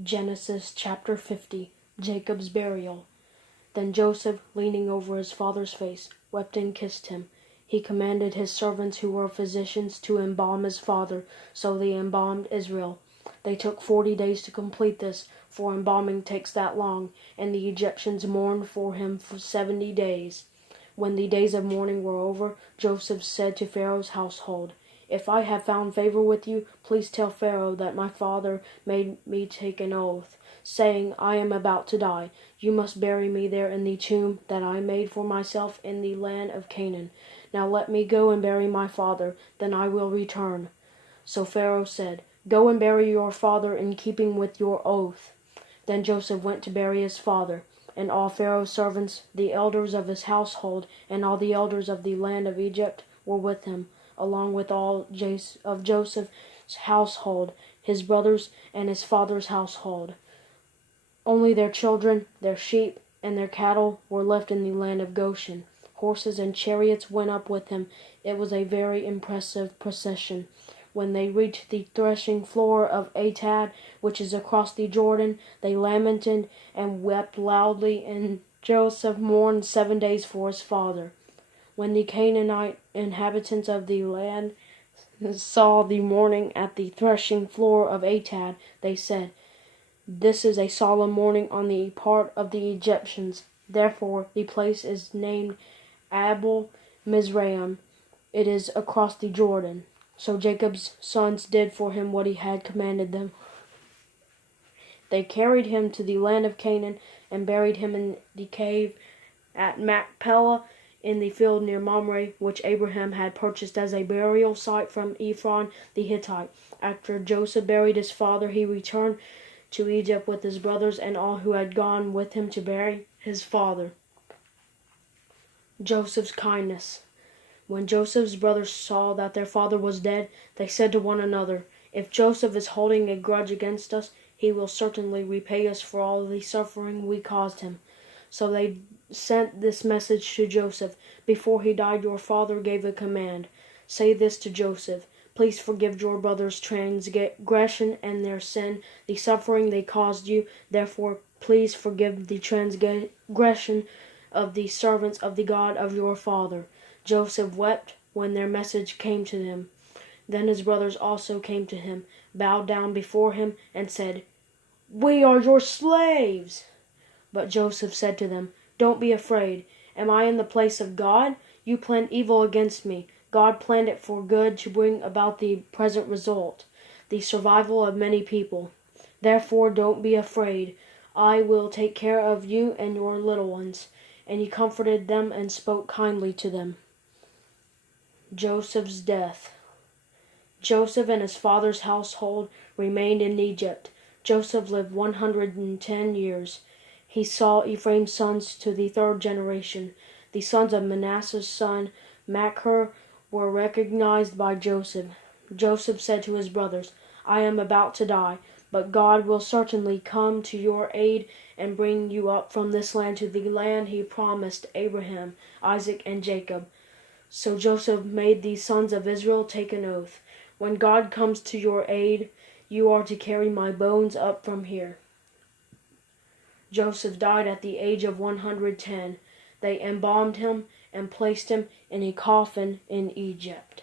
Genesis chapter 50, Jacob's burial. Then Joseph, leaning over his father's face, wept and kissed him. He commanded his servants who were physicians to embalm his father, so they embalmed Israel. They took 40 days to complete this, for embalming takes that long, and the Egyptians mourned for him for 70 days. When the days of mourning were over, Joseph said to Pharaoh's household, "If I have found favor with you, please tell Pharaoh that my father made me take an oath, saying, 'I am about to die. You must bury me there in the tomb that I made for myself in the land of Canaan. Now let me go and bury my father, then I will return.' So Pharaoh said, 'Go and bury your father in keeping with your oath.' Then Joseph went to bury his father. And all Pharaoh's servants, the elders of his household, and all the elders of the land of Egypt were with him, along with all of Joseph's household, his brothers, and his father's household. Only their children, their sheep, and their cattle were left in the land of Goshen. Horses and chariots went up with him. It was a very impressive procession. When they reached the threshing floor of Atad, which is across the Jordan, they lamented and wept loudly, and Joseph mourned 7 days for his father. When the Canaanite inhabitants of the land saw the mourning at the threshing floor of Atad, they said, 'This is a solemn mourning on the part of the Egyptians.' Therefore the place is named Abel Mizraim. It is across the Jordan. So Jacob's sons did for him what he had commanded them. They carried him to the land of Canaan and buried him in the cave at Machpelah in the field near Mamre, which Abraham had purchased as a burial site from Ephron the Hittite. After Joseph buried his father, he returned to Egypt with his brothers and all who had gone with him to bury his father. Joseph's kindness. When Joseph's brothers saw that their father was dead, they said to one another, "If Joseph is holding a grudge against us, he will certainly repay us for all the suffering we caused him." So they sent this message to Joseph, "Before he died, your father gave a command. Say this to Joseph, 'Please forgive your brothers' transgression and their sin, the suffering they caused you. Therefore, please forgive the transgression of the servants of the God of your father.'" Joseph wept when their message came to him. Then his brothers also came to him, bowed down before him, and said, "We are your slaves." But Joseph said to them, "Don't be afraid. Am I in the place of God? You planned evil against me. God planned it for good to bring about the present result, the survival of many people. Therefore don't be afraid. I will take care of you and your little ones." And he comforted them and spoke kindly to them. Joseph's death. Joseph and his father's household remained in Egypt. Joseph lived 110 years. He saw Ephraim's sons to the third generation. The sons of Manasseh's son Machir were recognized by Joseph. Joseph said to his brothers, "I am about to die, but God will certainly come to your aid and bring you up from this land to the land he promised Abraham, Isaac, and Jacob." So Joseph made the sons of Israel take an oath. "When God comes to your aid, you are to carry my bones up from here." Joseph died at the age of 110. They embalmed him and placed him in a coffin in Egypt.